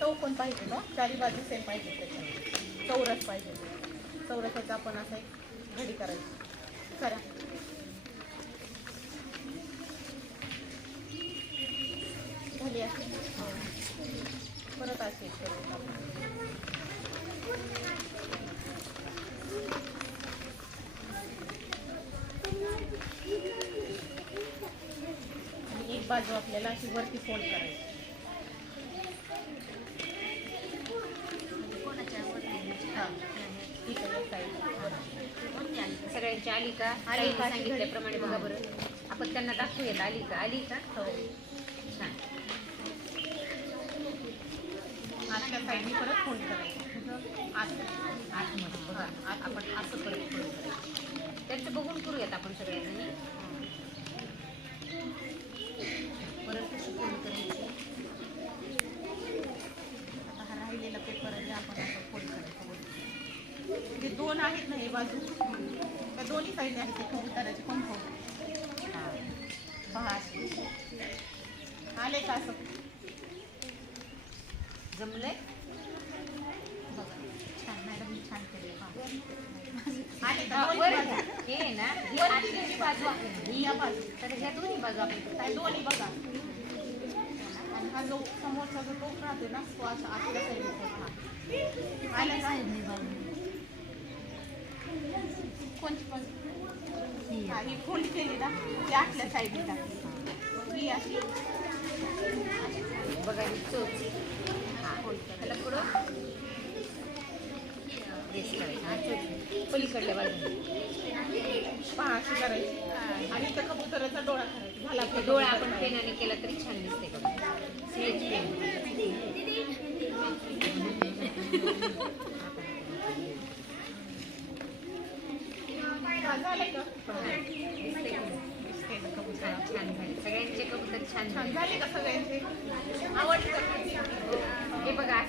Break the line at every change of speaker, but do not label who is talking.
चौकोन पाहिजे ना? चारी बाजू सेम पाहिजे त्याच्यामध्ये. चौरस पाहिजे. चौरसाचा आपण असं एक घडी करायची. करा झाली अशी? परत असे करू आपण. आणि एक बाजू आपल्याला अशी वरती फोल्ड करायची.
सगळ्यांची आली का
आली का?
सांगितल्याप्रमाणे बघा बरं. आपण त्यांना दाखवूयात. आली का आली का
हो.
छान.
साईडनी परत फोल्ड करायचं. आत
आतमध्ये. बघा आपण असं परत करायचं. त्यांचं बघून करूयात आपण सगळ्यांनी
वरती. जे दोन आहेत ना हे बाजू त्या दोन्ही साईडने आहेत ते फोल्ड करायचे कोण पहा आले का असं?
जमलंय?
छान मॅडम छान केले आले का?
हा,
दोन्ही
बरं
बाजू?
का? आहे ना ही
बाजू
बाजू
आहे, ही या बाजू.
तर ह्या दोन्ही बाजू आपण
दोन्ही बघा. आणि हा जो समोरचा जो टोक राहते ना तो असा साईडने का? कोणची हा ही फोल्ड केली ना ती आतल्या साईडने टाकली. ही अशी.
बघा ही चोच. हा त्याला पुढं पलीकडल्या बाजूने.
पहा अशी करायची. आणि इथं कबुतराचा डोळा करायचा. झाला
डोळा आपण. पेनाने केला तरी छान दिसते बघा स्लेट पेन
हा, झालं का
दिसते का?
दिसते ना कबूतर.
छान छान झाले सगळ्यांचे कबूतर छान
छान
झाले
का सगळ्यांचे आवडतं का?
हे बघा